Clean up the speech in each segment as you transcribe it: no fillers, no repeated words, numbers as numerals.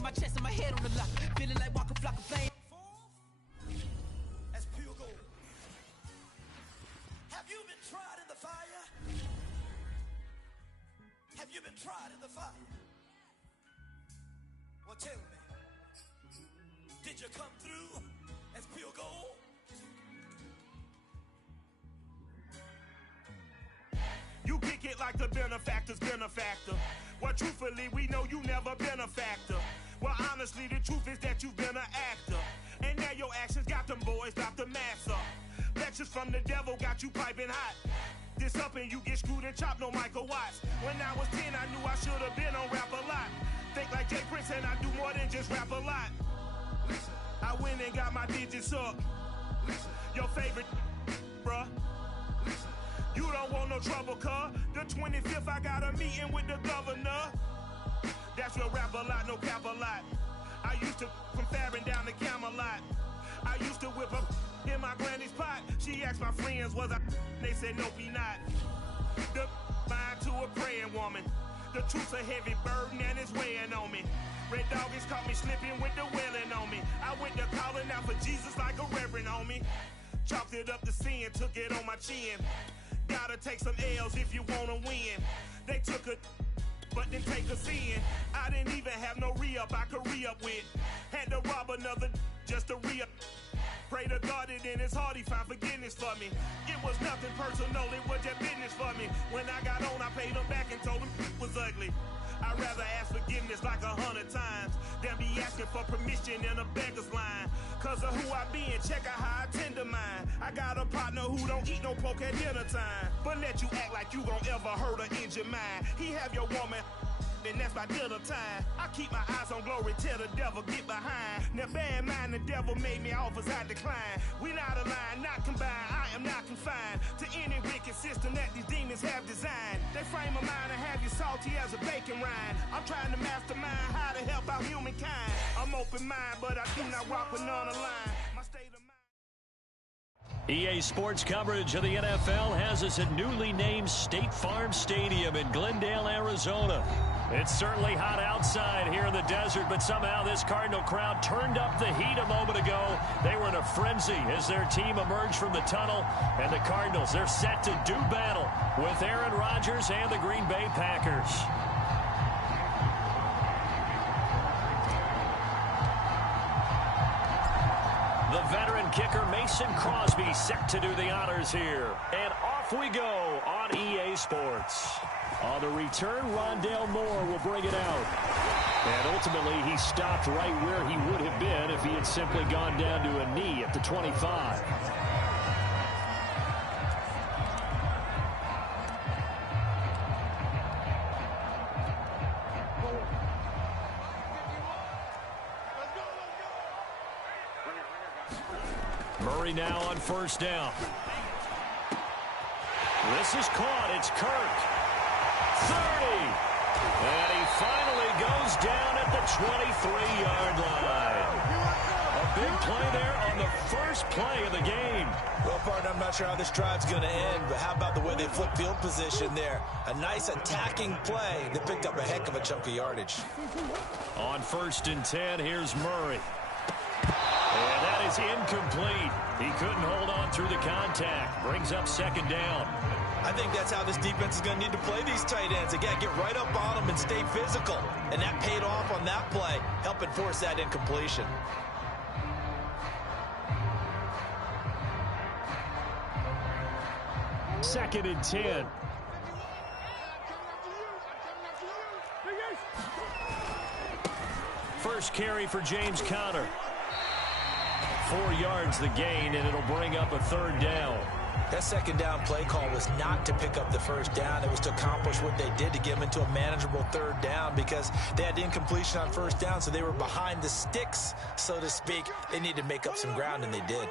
in my chest and my head on the lock. Feeling like walking flock of flame. That's pure gold. Have you been tried in the fire? Have you been tried in the fire? Well, tell me, did you come through as pure gold? You kick it like the benefactor's benefactor. Well, truthfully, we know you never been a factor. Well, honestly, the truth is that you've been an actor. And now your actions got them boys about to mass up. Lectures from the devil got you piping hot. This up and you get screwed and chopped, no Michael Watts. When I was 10, I knew I should have been on rap a lot. Think like Jay Prince and I do more than just rap a lot. Listen, I went and got my digits up. Listen, your favorite, bruh. Listen, you don't want no trouble, cuz. The 25th, I got a meeting with the governor. That's real rap a lot, no cap a lot. I used to from Farron down to Camelot. I used to whip up in my granny's pot. She asked my friends, was I? They said, nope, he not. The mind to a praying woman. The truth's a heavy burden and it's weighing on me. Red doggies caught me slipping with the wailing on me. I went to calling out for Jesus like a reverend on me. Chalked it up to sin, took it on my chin. Gotta take some L's if you wanna win. They took a but then take us in. I didn't even have no re-up I could re-up with. Had to rob another just to re-up. Pray to God that in his heart he found forgiveness for me. It was nothing personal, it was just business for me. When I got on, I paid him back and told him it was ugly. I'd rather ask forgiveness like 100 times than be asking for permission in a beggar's line. Cause of who I be and check out how I tend to mine. I got a partner who don't eat no pork at dinner time, but let you act like you gon' ever hurt or injure mine. He have your woman, and that's by dinner time. I keep my eyes on glory till the devil get behind. Now bear in mind the devil made me offers I decline. We not aligned, not combined, I am not confined to any wicked system that these demons have designed. They frame a mind and have you salty as a bacon rind. I'm trying to mastermind how to help out humankind. I'm open mind, but I do not walk with none aligned. My state of mind. EA Sports coverage of the NFL has us at newly named State Farm Stadium in Glendale, Arizona. It's certainly hot outside here in the desert, but somehow this Cardinal crowd turned up the heat a moment ago. They were in a frenzy as their team emerged from the tunnel, and the Cardinals, they're set to do battle with Aaron Rodgers and the Green Bay Packers. The veteran kicker Mason Crosby set to do the honors here. And off we go on EA Sports. On the return, Rondale Moore will bring it out. And ultimately, he stopped right where he would have been if he had simply gone down to a knee at the 25. Murray now on first down. This is caught. It's Kirk. 30. And he finally goes down at the 23-yard line. A big play there on the first play of the game. Well, partner, I'm not sure how this drive's going to end, but how about the way they flipped field position there? A nice attacking play that picked up a heck of a chunk of yardage. On 1st and 10, here's Murray. And that is incomplete. He couldn't hold on through the contact. Brings up 2nd down. I think that's how this defense is going to need to play these tight ends. Again, get right up on them and stay physical. And that paid off on that play, helping force that incompletion. Second and 10. First carry for James Conner. 4 yards the gain, and it'll bring up a 3rd down. That 2nd down play call was not to pick up the 1st down. It was to accomplish what they did to get them into a manageable 3rd down because they had incompletion on 1st down, so they were behind the sticks, so to speak. They needed to make up some ground, and they did.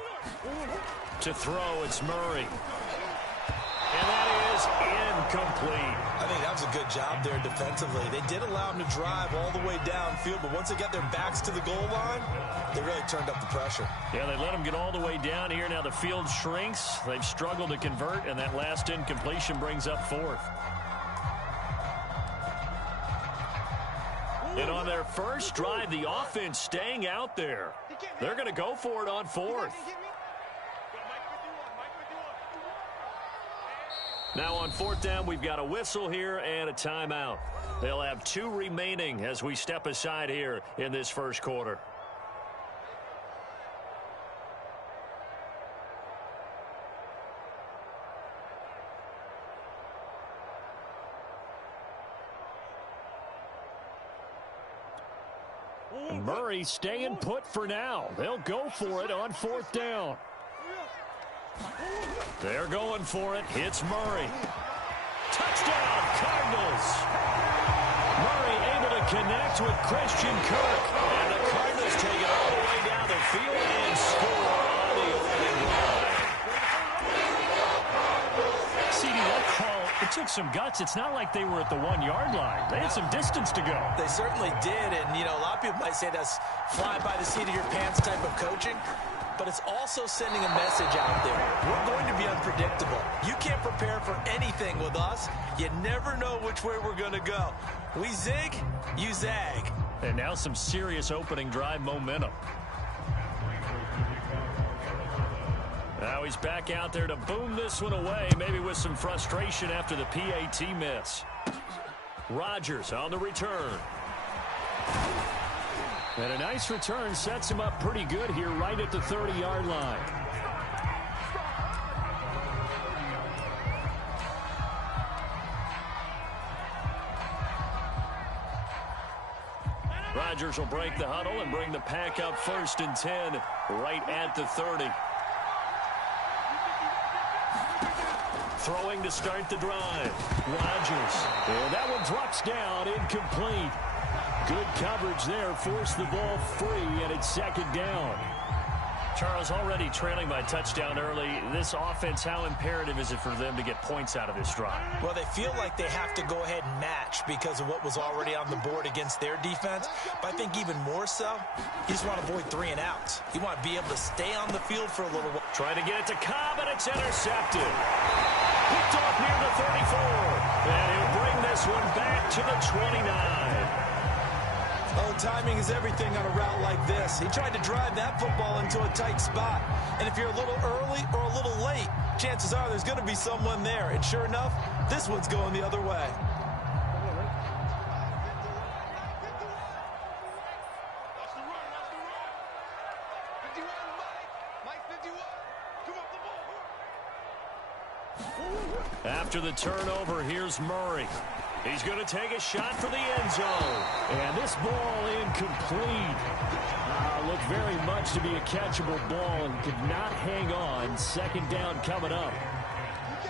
To throw, it's Murray. And that is incomplete. I think that was a good job there defensively. They did allow them to drive all the way downfield, but once they got their backs to the goal line, they really turned up the pressure. Yeah, they let them get all the way down here. Now the field shrinks. They've struggled to convert, and that last incompletion brings up 4th. And on their first drive, the offense staying out there. They're going to go for it on fourth. Now on fourth down, we've got a whistle here and a timeout. They'll have 2 remaining as we step aside here in this first quarter. Murray staying put for now. They'll go for it on fourth down. They're going for it. It's Murray. Touchdown, Cardinals. Murray able to connect with Christian Kirk. And the Cardinals take it all the way down the field and score on the opening drive. CD, that call, it took some guts. It's not like they were at the 1-yard line. They had some distance to go. They certainly did. And, you know, a lot of people might say that's fly by the seat of your pants type of coaching. But it's also sending a message out there. We're going to be unpredictable. You can't prepare for anything with us. You never know which way we're going to go. We zig, you zag. And now some serious opening drive momentum. Now he's back out there to boom this one away, maybe with some frustration after the PAT miss. Rodgers on the return. And a nice return sets him up pretty good here right at the 30-yard line. Rodgers will break the huddle and bring the pack up 1st and 10 right at the 30. Throwing to start the drive. Rodgers. And that one drops down, incomplete. Good coverage there, forced the ball free, and it's 2nd down. Charles, already trailing by touchdown early. This offense, how imperative is it for them to get points out of this drive? Well, they feel like they have to go ahead and match because of what was already on the board against their defense. But I think even more so, you just want to avoid 3 and outs. You want to be able to stay on the field for a little while. Trying to get it to Cobb, and it's intercepted. Picked off near the 34. And he'll bring this one back to the 29. Oh, timing is everything on a route like this. He tried to drive that football into a tight spot. And if you're a little early or a little late, chances are there's going to be someone there. And sure enough, this one's going the other way. After the turnover, here's Murray. He's going to take a shot for the end zone. And this ball incomplete. Looked very much to be a catchable ball and could not hang on. 2nd down coming up.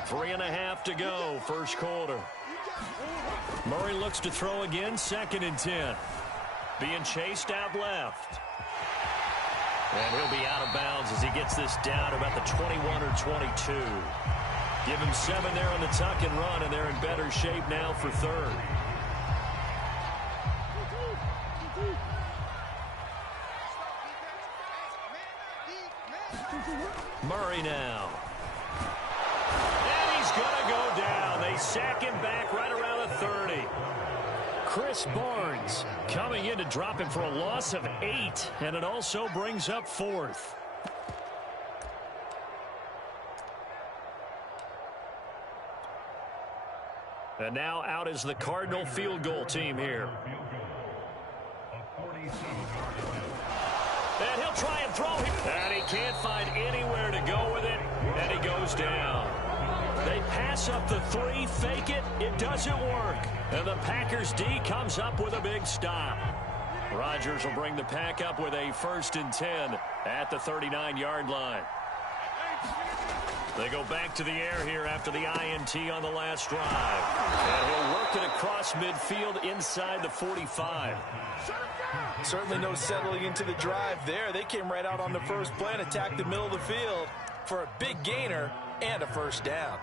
3.5 to go, first quarter. Murray looks to throw again, 2nd and 10. Being chased out left. And he'll be out of bounds as he gets this down about the 21 or 22. Give him 7 there on the tuck and run, and they're in better shape now for 3rd. Murray now. And he's going to go down. They sack him back right around the 30. Chris Barnes coming in to drop him for a loss of 8, and it also brings up 4th. And now out is the Cardinal field goal team here. And he'll try and throw him. And he can't find anywhere to go with it. And he goes down. They pass up the 3, fake it. It doesn't work. And the Packers D comes up with a big stop. Rodgers will bring the pack up with a 1st and 10 at the 39-yard line. They go back to the air here after the INT on the last drive. And he'll work it across midfield inside the 45. Certainly no settling into the drive there. They came right out on the first play and attacked the middle of the field for a big gainer and a 1st down.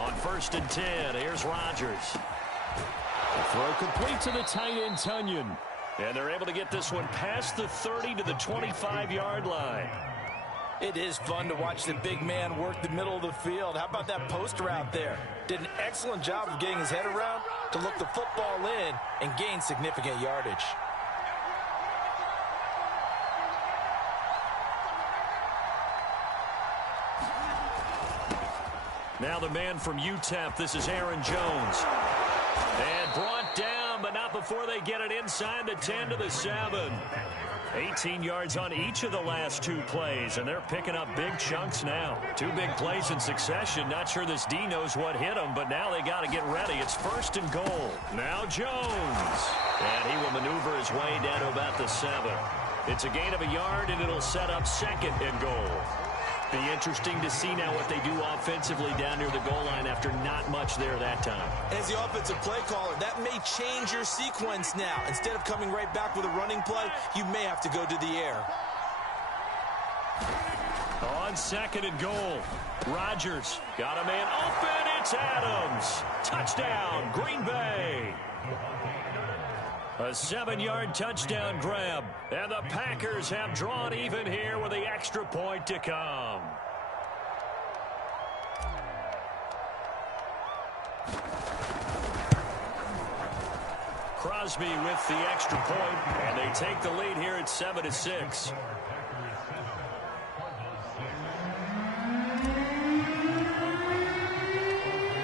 On 1st and 10, here's Rodgers. The throw complete to the tight end, Tunyon. And they're able to get this one past the 30 to the 25-yard line. It is fun to watch the big man work the middle of the field. How about that post route there? Did an excellent job of getting his head around to look the football in and gain significant yardage. Now the man from UTEP, this is Aaron Jones. And brought down, but not before they get it inside the 10 to the 7. 18 yards on each of the last 2 plays, and they're picking up big chunks now. 2 big plays in succession. Not sure this D knows what hit him, but now they got to get ready. It's 1st and goal. Now Jones. And he will maneuver his way down to about the 7. It's a gain of a yard, and it'll set up 2nd and goal. Be interesting to see now what they do offensively down near the goal line after not much there that time. As the offensive play caller, that may change your sequence now. Instead of coming right back with a running play, you may have to go to the air. On 2nd and goal, Rodgers got a man open. It's Adams. Touchdown, Green Bay. A 7-yard touchdown grab, and the Packers have drawn even here with the extra point to come. Crosby with the extra point, and they take the lead here at 7-6.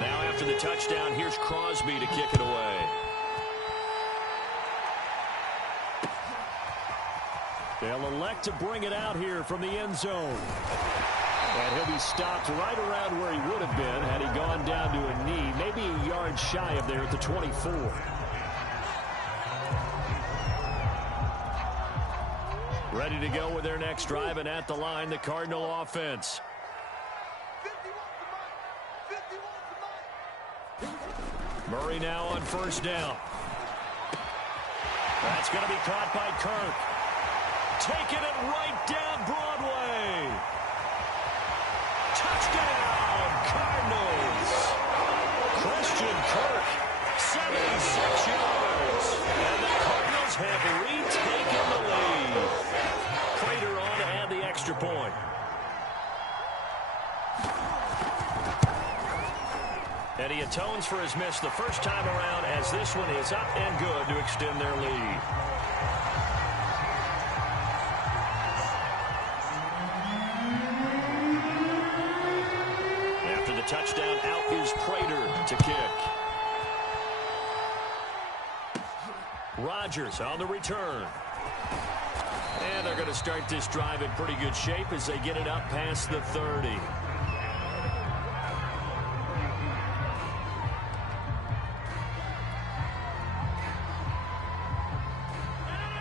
Now after the touchdown, here's Crosby to kick it away. They'll elect to bring it out here from the end zone. And he'll be stopped right around where he would have been had he gone down to a knee, maybe a yard shy of there at the 24. Ready to go with their next drive, and at the line, the Cardinal offense. Murray now on 1st down. That's going to be caught by Kirk. Taking it right down Broadway. Touchdown, Cardinals. Christian Kirk, 76 yards. And the Cardinals have retaken the lead. Prater on to add the extra point. And he atones for his miss the first time around, as this one is up and good to extend their lead. Touchdown, out is Prater to kick. Rodgers on the return. And they're going to start this drive in pretty good shape as they get it up past the 30.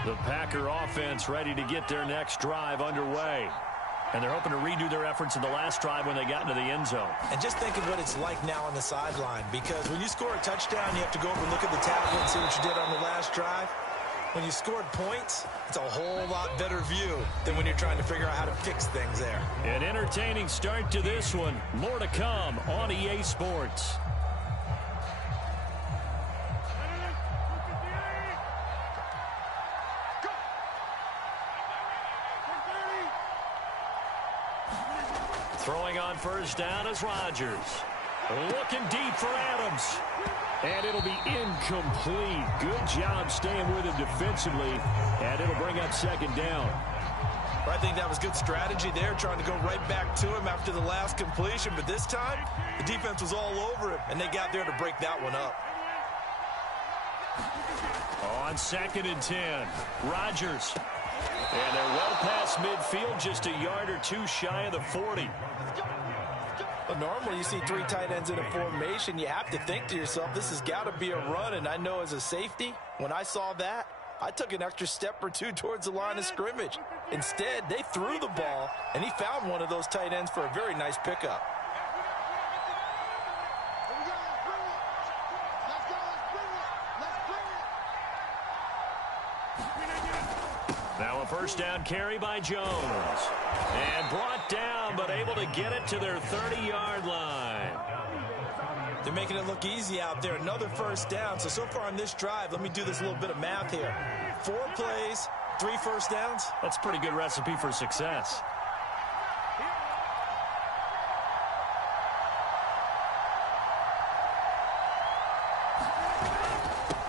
The Packer offense ready to get their next drive underway. And they're hoping to redo their efforts in the last drive when they got into the end zone. And just think of what it's like now on the sideline, because when you score a touchdown, you have to go over and look at the tablet and see what you did on the last drive. When you scored points, it's a whole lot better view than when you're trying to figure out how to fix things there. An entertaining start to this one. More to come on EA Sports. Throwing on 1st down is Rodgers. Looking deep for Adams. And it'll be incomplete. Good job staying with him defensively. And it'll bring up 2nd down. I think that was good strategy there, trying to go right back to him after the last completion. But this time, the defense was all over him, and they got there to break that one up. On 2nd and 10, Rodgers. And they're well past midfield, just a yard or 2 shy of the 40. But normally you see 3 tight ends in a formation. You have to think to yourself, this has got to be a run. And I know as a safety, when I saw that, I took an extra step or 2 towards the line of scrimmage. Instead, they threw the ball, and he found one of those tight ends for a very nice pickup. Now a 1st down carry by Jones. And brought down, but able to get it to their 30-yard line. They're making it look easy out there. Another 1st down. So far on this drive, let me do this little bit of math here. 4 plays, 3 first downs. That's a pretty good recipe for success.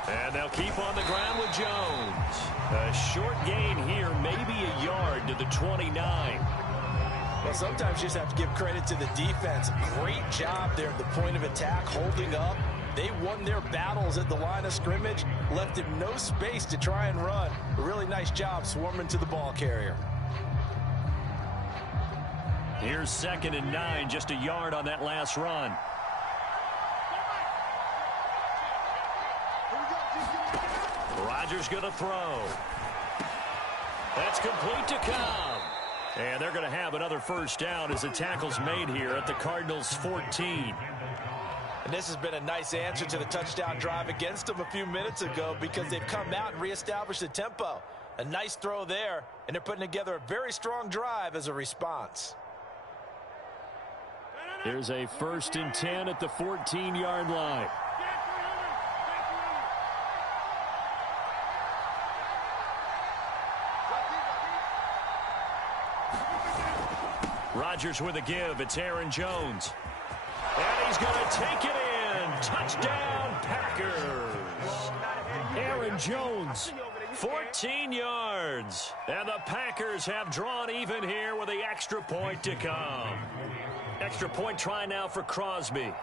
And they'll keep on the ground with Jones. A short gain here, maybe a yard to the 29. Well, sometimes you just have to give credit to the defense. Great job there at the point of attack, holding up. They won their battles at the line of scrimmage, left him no space to try and run. A really nice job swarming to the ball carrier. Here's 2nd and 9, just a yard on that last run. Rodgers going to throw. That's complete to Cobb. And they're going to have another first down as the tackle's made here at the Cardinals' 14. And this has been a nice answer to the touchdown drive against them a few minutes ago because they've come out and reestablished the tempo. A nice throw there, and they're putting together a very strong drive as a response. Here's a 1st and 10 at the 14-yard line. Rodgers with a give. It's Aaron Jones. And he's going to take it in. Touchdown, Packers. Aaron Jones, 14 yards. And the Packers have drawn even here with the extra point to come. Extra point try now for Crosby.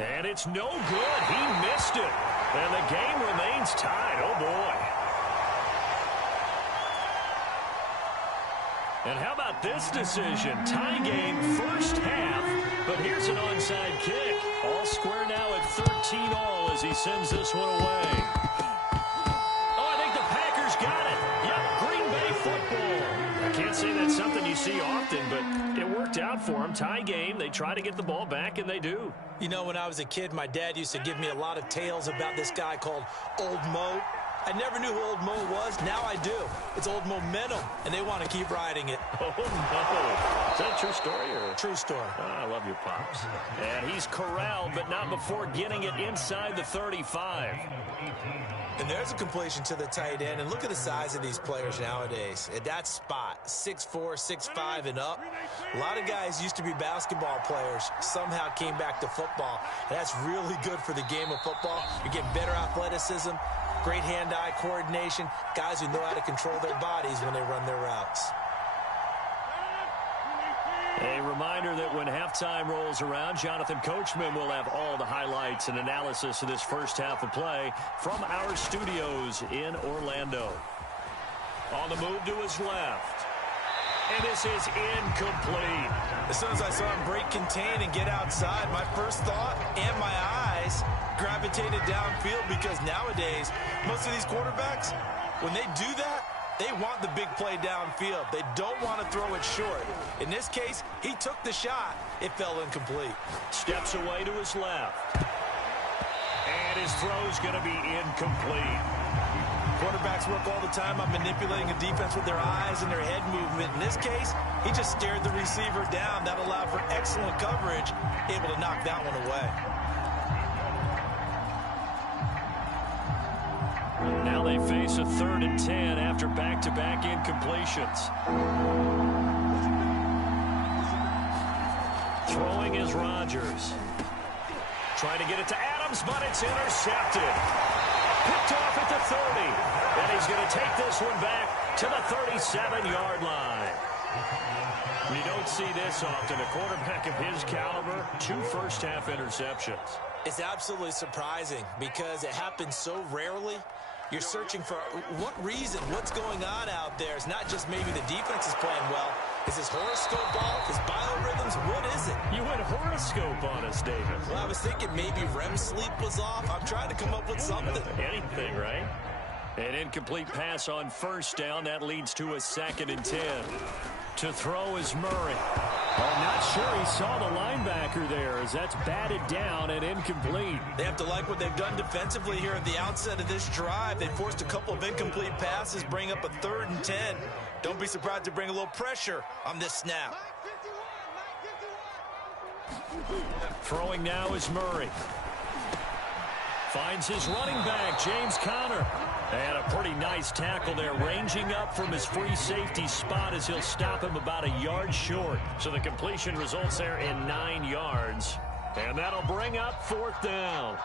And it's no good. He missed it. And the game remains tied. Oh, boy. And how about this decision? Tie game, first half, but here's an onside kick. All square now at 13-all as he sends this one away. Oh, I think the Packers got it. Yep, Green Bay football. I can't say that's something you see often, but it worked out for them. Tie game, they try to get the ball back, and they do. You know, when I was a kid, my dad used to give me a lot of tales about this guy called Old Mo. I never knew who Old Mo was. Now I do. It's Old Momentum, and they want to keep riding it. Oh, no. Is that a true story? Or? True story. Oh, I love your pops. And he's corralled, but not before getting it inside the 35. And there's a completion to the tight end. And look at the size of these players nowadays. At that spot, 6'4", 6'5", and up. A lot of guys used to be basketball players, somehow came back to football. And that's really good for the game of football. You're getting better athleticism, great hand-eye coordination, guys who know how to control their bodies when they run their routes. A reminder that when halftime rolls around, Jonathan Coachman will have all the highlights and analysis of this first half of play from our studios in Orlando. On the move to his left. And this is incomplete. As soon as I saw him break contain and get outside, my first thought and my eyes gravitated downfield because nowadays, most of these quarterbacks, when they do that, they want the big play downfield. They don't want to throw it short. In this case, he took the shot. It fell incomplete. Steps away to his left. And his throw's going to be incomplete. Quarterbacks work all the time on manipulating a defense with their eyes and their head movement. In this case, he just stared the receiver down. That allowed for excellent coverage, able to knock that one away. Now they face a 3rd and 10 after back-to-back incompletions. Throwing is Rodgers. Trying to get it to Adams, but it's intercepted. Picked off at the 30. And he's going to take this one back to the 37-yard line. You don't see this often. A quarterback of his caliber, 2 first-half interceptions. It's absolutely surprising because it happens so rarely. You're searching for what reason, what's going on out there. It's not just maybe the defense is playing well. Is his horoscope off? His biorhythms? What is it? You went horoscope on us, David. Well, I was thinking maybe REM sleep was off. I'm trying to come up with something. Anything, right? An incomplete pass on first down. That leads to a 2nd and 10. To throw is Murray. I'm not sure he saw the linebacker there as that's batted down and incomplete. They have to like what they've done defensively here at the outset of this drive. They forced a couple of incomplete passes, bring up a 3rd and 10. Don't be surprised to bring a little pressure on this snap. Throwing now is Murray. Finds his running back, James Conner. And a pretty nice tackle there, ranging up from his free safety spot as he'll stop him about a yard short. So the completion results there in 9 yards. And that'll bring up 4th down.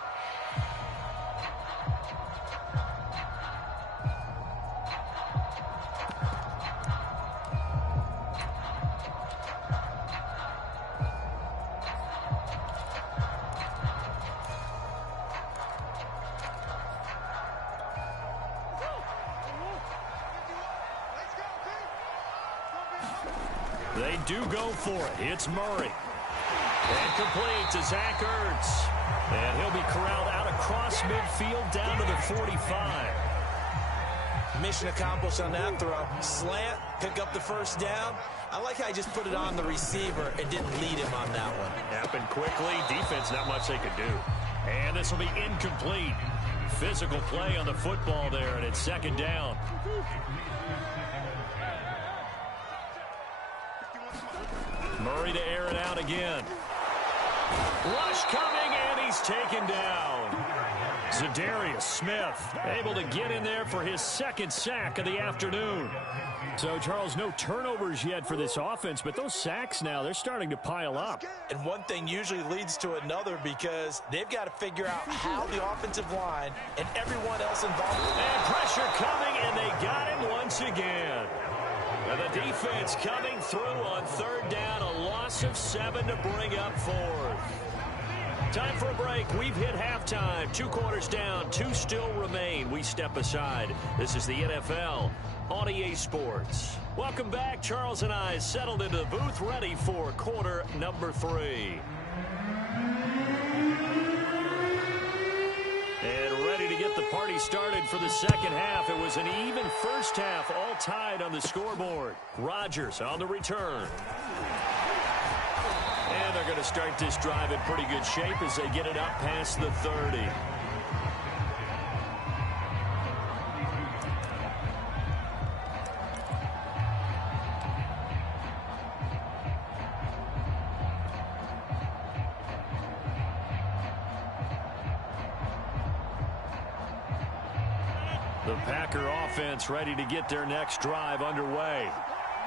They do go for it. It's Murray. And complete to Zach Ertz. And he'll be corralled out across midfield down to the 45. Mission accomplished on that throw. Slant, pick up the 1st down. I like how he just put it on the receiver and didn't lead him on that one. Happened quickly. Defense, not much they could do. And this will be incomplete. Physical play on the football there, and it's 2nd down. Murray to air it out again. Rush coming, and he's taken down. Zadarius Smith able to get in there for his 2nd sack of the afternoon. So, Charles, no turnovers yet for this offense, but those sacks now, they're starting to pile up. And one thing usually leads to another because they've got to figure out how the offensive line and everyone else involved. And pressure coming, and they got him once again. And the defense coming through on 3rd down, a loss of 7 to bring up 4th. Time for a break. We've hit halftime. 2 quarters down, 2 still remain. We step aside. This is the NFL on EA Sports. Welcome back. Charles and I settled into the booth, ready for quarter number 3. And ready to get the party started for the 2nd half. It was an even first half, all tied on the scoreboard. Rodgers on the return. And they're going to start this drive in pretty good shape as they get it up past the 30. The Packer offense ready to get their next drive underway.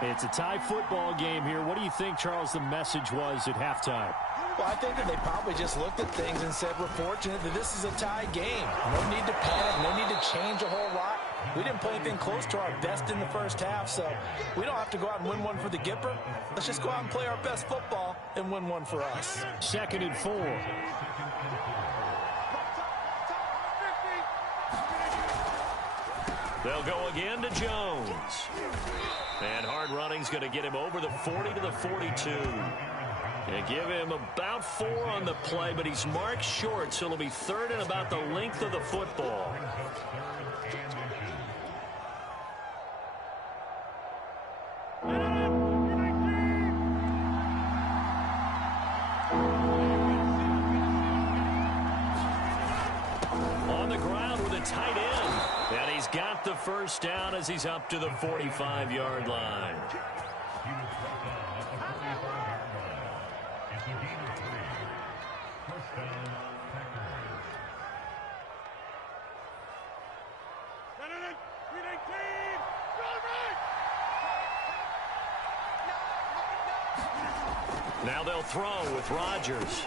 It's a tie football game here. What do you think, Charles, the message was at halftime? Well, I think that they probably just looked at things and said, we're fortunate that this is a tie game. No need to panic, no need to change a whole lot. We didn't play anything close to our best in the first half, so we don't have to go out and win one for the Gipper. Let's just go out and play our best football and win one for us. 2nd and 4. They'll go again to Jones. And hard running's going to get him over the 40 to the 42. And give him about 4 on the play, but he's marked short, so it'll be 3rd and about the length of the football. On the ground with a tight end. And he's got the 1st down as he's up to the 45-yard line. Now they'll throw with Rodgers.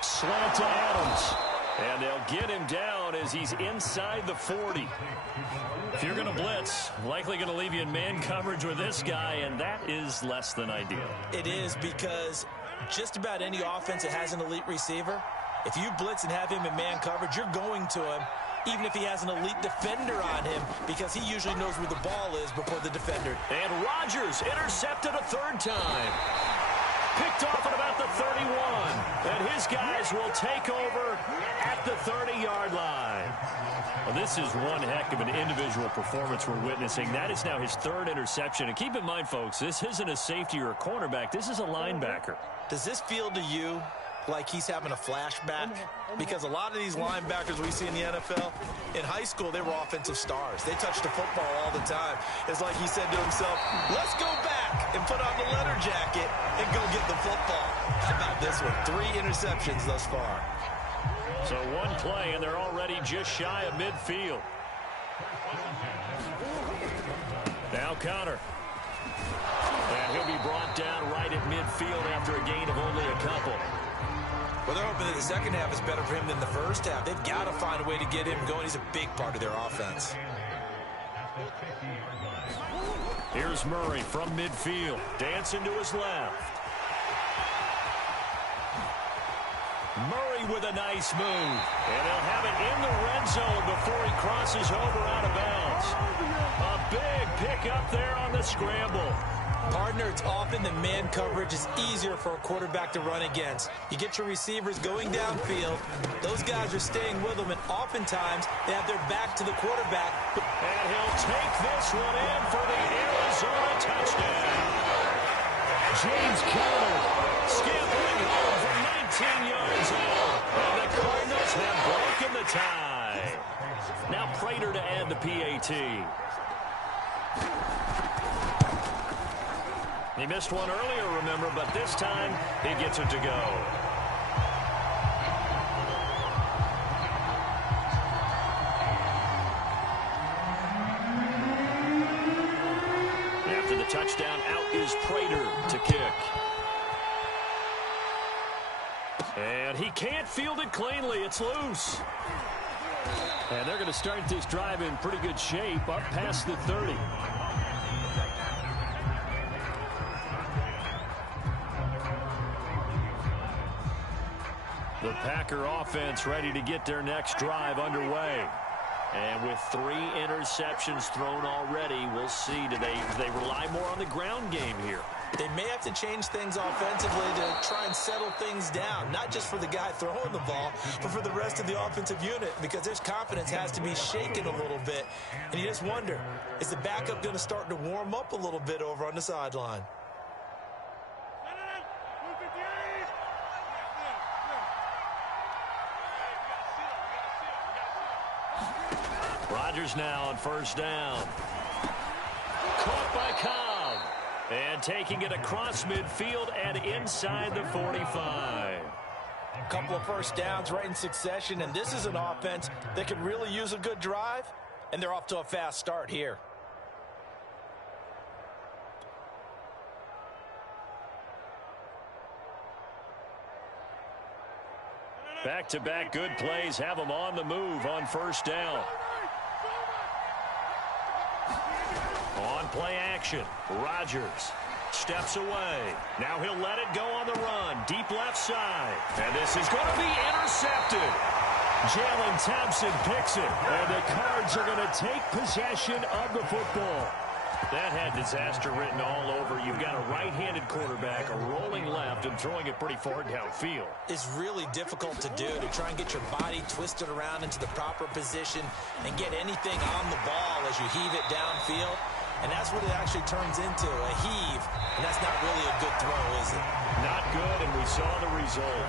Slant to Adams. And they'll get him down as he's inside the 40. If you're going to blitz, likely going to leave you in man coverage with this guy, and that is less than ideal. It is, because just about any offense that has an elite receiver, if you blitz and have him in man coverage, you're going to him, even if he has an elite defender on him, because he usually knows where the ball is before the defender. And Rodgers intercepted a 3rd time. Picked off at about the 31. And his guys will take over at the 30-yard line. Well, this is one heck of an individual performance we're witnessing. That is now his 3rd interception. And keep in mind, folks, this isn't a safety or a cornerback. This is a linebacker. Does this feel to you like he's having a flashback? Because a lot of these linebackers we see in the NFL, in high school, they were offensive stars. They touched the football all the time. It's like he said to himself, let's go back and put on the leather jacket and go get the football. How about this one? 3 interceptions thus far. So one play, and they're already just shy of midfield. Now Connor. And he'll be brought down right at midfield after a gain of only a couple. Well, they're hoping that the second half is better for him than the first half. They've got to find a way to get him going. He's a big part of their offense. Here's Murray from midfield. Dancing to his left. Murray with a nice move. And he'll have it in the red zone before he crosses over out of bounds. A big pickup there on the scramble. Partner, it's often the man coverage is easier for a quarterback to run against. You get your receivers going downfield. Those guys are staying with them, and oftentimes they have their back to the quarterback. And he'll take this one in for the Arizona touchdown. James Conner scampering home from 19 yards out. And the Cardinals have broken the tie. Now Prater to add the PAT. He missed one earlier, remember, but this time he gets it to go. After the touchdown, out is Prater to kick. And he can't field it cleanly. It's loose. And they're going to start this drive in pretty good shape, up past the 30. The Packer offense ready to get their next drive underway. And with 3 interceptions thrown already, we'll see. Do they rely more on the ground game here? They may have to change things offensively to try and settle things down, not just for the guy throwing the ball, but for the rest of the offensive unit, because their confidence has to be shaken a little bit. And you just wonder, is the backup going to start to warm up a little bit over on the sideline? Rodgers now on first down. Caught by Cobb. And taking it across midfield and inside the 45. A couple of first downs right in succession, and this is an offense that could really use a good drive, and they're off to a fast start here. Back-to-back good plays have them on the move on first down. On play action, Rodgers steps away. Now he'll let it go on the run, deep left side. And this is going to be intercepted. Jalen Thompson picks it, and the Cards are going to take possession of the football. That had disaster written all over. You've got a right-handed quarterback, a rolling left, and throwing it pretty far downfield. It's really difficult to do, to try and get your body twisted around into the proper position and get anything on the ball as you heave it downfield. And that's what it actually turns into, a heave. And that's not really a good throw, is it? Not good, and we saw the result.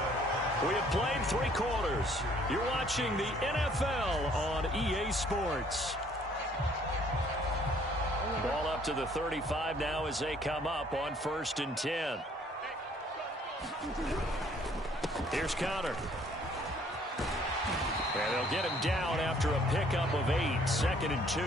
We have played 3 quarters. You're watching the NFL on EA Sports. Ball up to the 35 now as they come up on 1st and 10. Here's Connor. And they'll get him down after a pickup of 8, 2nd and 2.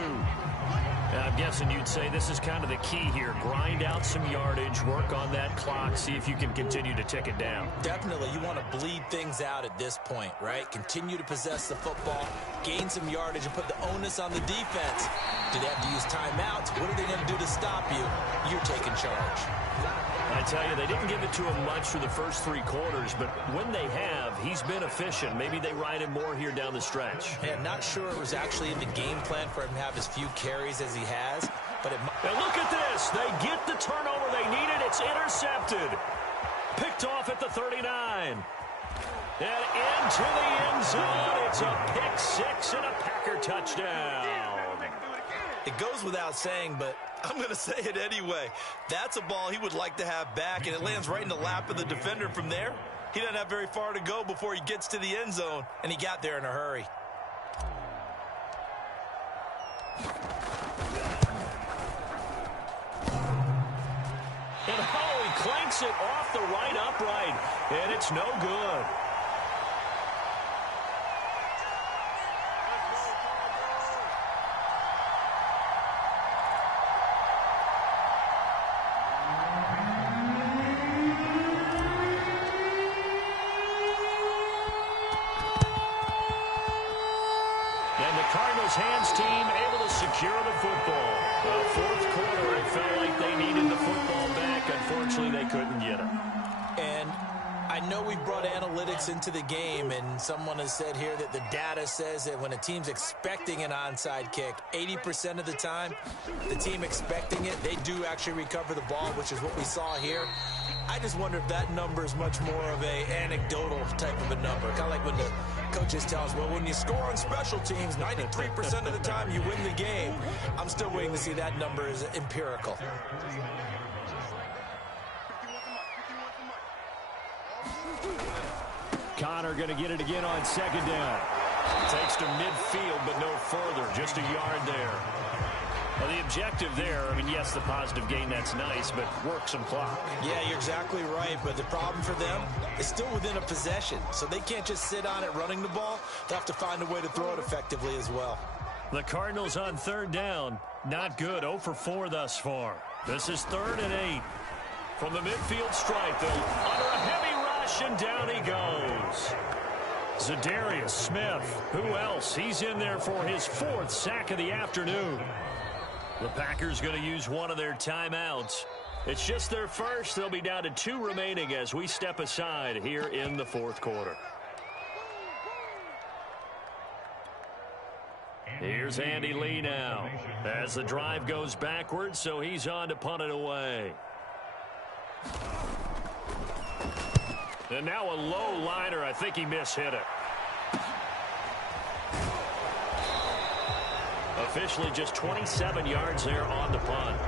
I'm guessing you'd say this is kind of the key here. Grind out some yardage, work on that clock, see if you can continue to tick it down. Definitely. You want to bleed things out at this point, right? Continue to possess the football, gain some yardage, and put the onus on the defense. Do they have to use timeouts? What are they going to do to stop you? You're taking charge. I tell you, they didn't give it to him much for the first 3 quarters, but when they have, he's been efficient. Maybe they ride him more here down the stretch. Hey, I'm not sure it was actually in the game plan for him to have as few carries as he has, but it might. And look at this. They get the turnover they needed. It's intercepted. Picked off at the 39. And into the end zone. It's a pick 6 and a Packer touchdown. It goes without saying, but I'm going to say it anyway. That's a ball he would like to have back, and it lands right in the lap of the defender from there. He doesn't have very far to go before he gets to the end zone, and he got there in a hurry. And he clanks it off the right upright, and it's no good. hands team able to secure the football. Fourth quarter, it felt like they needed the football back. Unfortunately, they couldn't get it. And I know we brought analytics into the game, and someone has said here that the data says that when a team's expecting an onside kick, 80% of the time, the team expecting it, they do actually recover the ball, which is what we saw here. I just wonder if that number is much more of a anecdotal type of a number. Kind of like when the coaches tell us, well, when you score on special teams, 93% of the time you win the game. I'm still waiting to see that number is empirical. Connor going to get it again on second down. Takes to midfield, but no further. Just a yard there. Well, the objective there, I mean, yes, the positive gain, that's nice, but work some clock. Yeah, you're exactly right, but the problem for them is still within a possession, so they can't just sit on it running the ball. They'll have to find a way to throw it effectively as well. The Cardinals on third down, not good, 0 for 4 thus far. This is 3rd and 8. From the midfield stripe, though, under a heavy rush, and down he goes. Zadarius Smith, who else? He's in there for his 4th sack of the afternoon. The Packers going to use one of their timeouts. It's just their first. They'll be down to 2 remaining as we step aside here in the 4th quarter. Here's Andy Lee now as the drive goes backwards, so he's on to punt it away. And now a low liner. I think he mishit it. Officially just 27 yards there on the punt.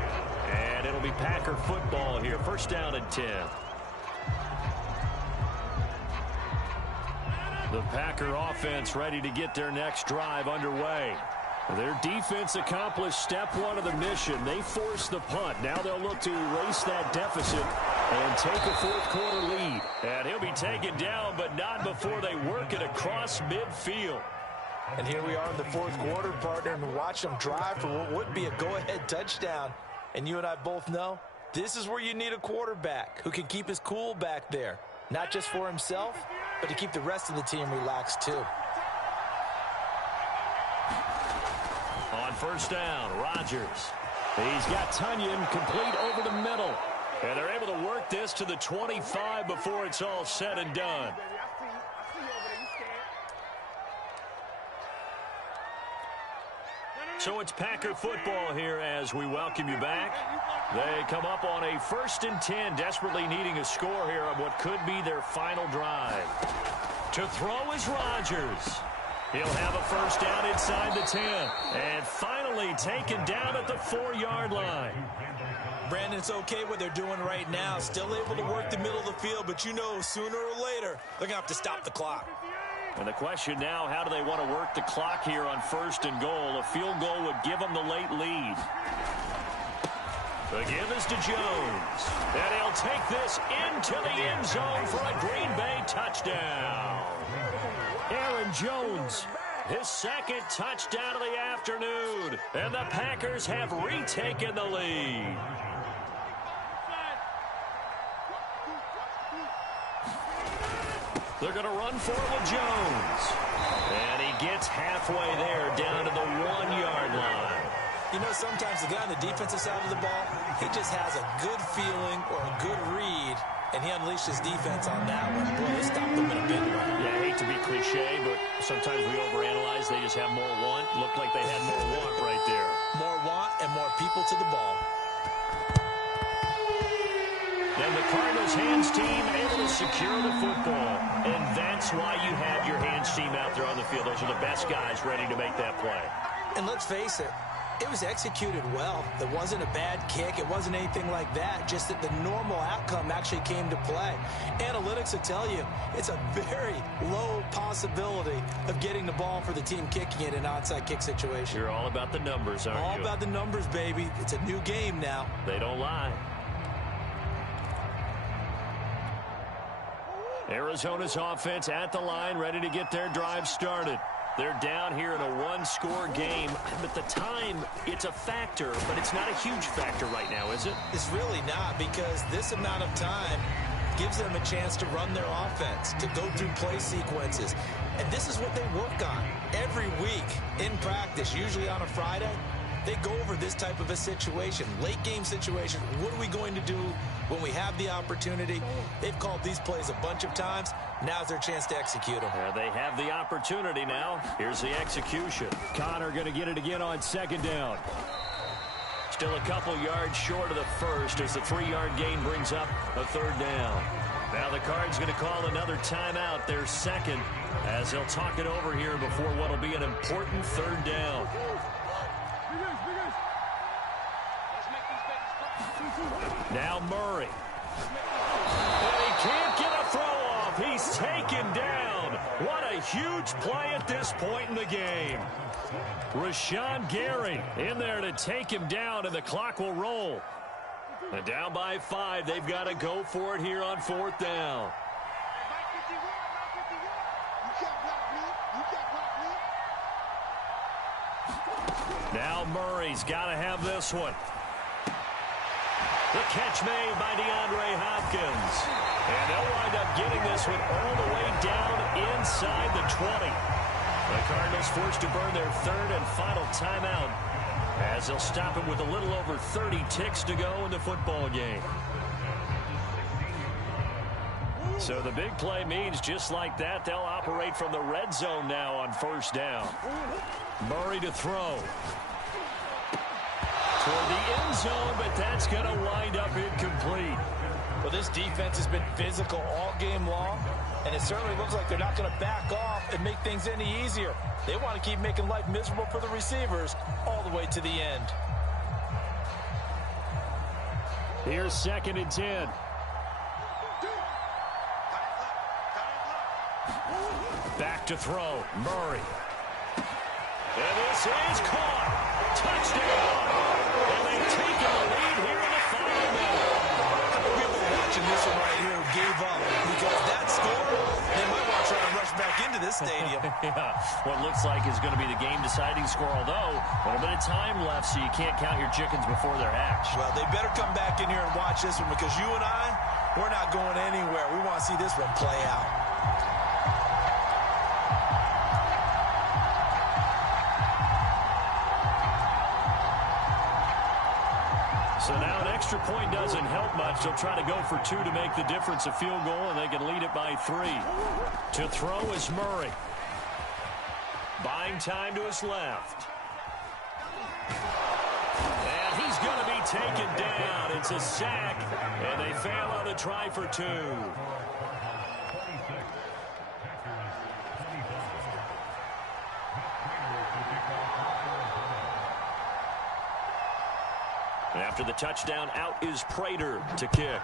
And it'll be Packer football here. 1st down and 10. The Packer offense ready to get their next drive underway. Their defense accomplished step 1 of the mission. They forced the punt. Now they'll look to erase that deficit and take a 4th quarter lead. And he'll be taken down, but not before they work it across midfield. And here we are in the 4th quarter, partner, and watch them drive for what would be a go-ahead touchdown. And you and I both know this is where you need a quarterback who can keep his cool back there. Not just for himself, but to keep the rest of the team relaxed too. On 1st down, Rodgers. He's got Tunyon complete over the middle. And they're able to work this to the 25 before it's all said and done. So it's Packer football here as we welcome you back. They come up on a 1st and 10, desperately needing a score here on what could be their final drive. To throw is Rodgers. He'll have a 1st down inside the 10. And finally taken down at the 4-yard line. Brandon, it's okay what they're doing right now. Still able to work the middle of the field, but you know sooner or later they're going to have to stop the clock. And the question now, how do they want to work the clock here on 1st and goal? A field goal would give them the late lead. The give is to Jones. And he'll take this into the end zone for a Green Bay touchdown. Aaron Jones, his 2nd touchdown of the afternoon. And the Packers have retaken the lead. They're going to run for it with Jones. And he gets halfway there down to the 1-yard line. You know, sometimes the guy on the defensive side of the ball, he just has a good feeling or a good read, and he unleashed his defense on that one. Boy, they stopped them in a big way. Yeah, I hate to be cliche, but sometimes we overanalyze. They just have more want. Looked like they had more want right there. More want and more people to the ball. And the Cardinals hands team able to secure the football. And that's why you have your hands team out there on the field. Those are the best guys ready to make that play. And let's face it, it was executed well. It wasn't a bad kick. It wasn't anything like that. Just that the normal outcome actually came to play. Analytics will tell you it's a very low possibility of getting the ball for the team kicking it in an onside kick situation. You're all about the numbers, aren't you? All about the numbers, baby. It's a new game now. They don't lie. Arizona's offense at the line, ready to get their drive started. They're down here in a one-score game, but the time, it's a factor, but it's not a huge factor right now, is it? It's really not, because this amount of time, gives them a chance to run their offense, to go through play sequences. And this is what they work on every week in practice, usually on a Friday. They go over this type of a situation, late game situation. What are we going to do when we have the opportunity? They've called these plays a bunch of times. Now's their chance to execute them. Yeah, they have the opportunity now. Here's the execution. Connor going to get it again on second down. Still a couple yards short of the first as the 3-yard gain brings up a third down. Now the Cards going to call another timeout, their second, as they'll talk it over here before what will be an important third down. Now Murray. And he can't get a throw off. He's taken down. What a huge play at this point in the game. Rashawn Gary in there to take him down, and the clock will roll. And down by 5, they've got to go for it here on fourth down. Now Murray's got to have this one. The catch made by DeAndre Hopkins. And they'll wind up getting this one all the way down inside the 20. The Cardinals forced to burn their third and final timeout as they'll stop it with a little over 30 ticks to go in the football game. So the big play means just like that, they'll operate from the red zone now on first down. Murray to throw. Toward the end zone, but that's going to wind up incomplete. Well, this defense has been physical all game long, and it certainly looks like they're not going to back off and make things any easier. They want to keep making life miserable for the receivers all the way to the end. Here's 2nd and 10. Back to throw. Murray. And this is caught. Touchdown. And they've taken the lead here in the final minute. How many people watching this one right here who gave up? Because that score, they might want to try to rush back into this stadium. Yeah, what looks like is going to be the game-deciding score, although a little bit of time left, so you can't count your chickens before they're hatched. Well, they better come back in here and watch this one, because you and I, we're not going anywhere. We want to see this one play out. So now an extra point doesn't help much. They'll try to go for 2 to make the difference a field goal, and they can lead it by 3. To throw is Murray. Buying time to his left. And he's going to be taken down. It's a sack, and they fail on the try for 2. After the touchdown, out is Prater to kick.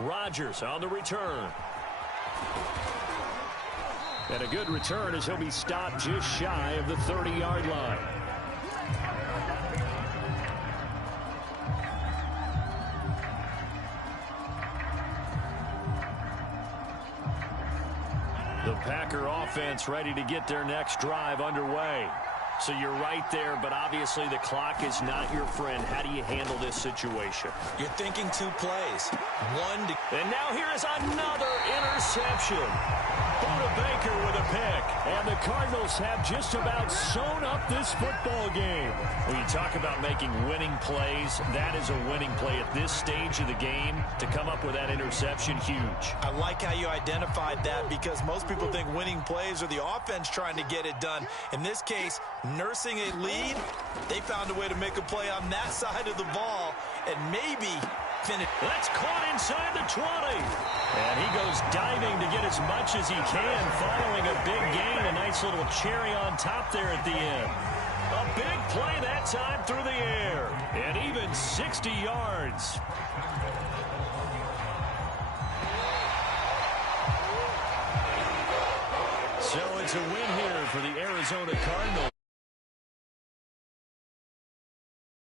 Rodgers on the return. And a good return as he'll be stopped just shy of the 30-yard line. The Packer offense ready to get their next drive underway. So you're right there, but obviously the clock is not your friend. How do you handle this situation? You're thinking 2 plays. One to... And now here is another interception. Buda Baker with a pick. And the Cardinals have just about sewn up this football game. When you talk about making winning plays, that is a winning play at this stage of the game. To come up with that interception, huge. I like how you identified that, because most people think winning plays are the offense trying to get it done. In this case, nursing a lead, they found a way to make a play on that side of the ball and maybe finish. That's caught inside the 20. And he goes diving to get as much as he can following a big gain. A nice little cherry on top there at the end. A big play that time through the air. And even 60 yards. So it's a win here for the Arizona Cardinals.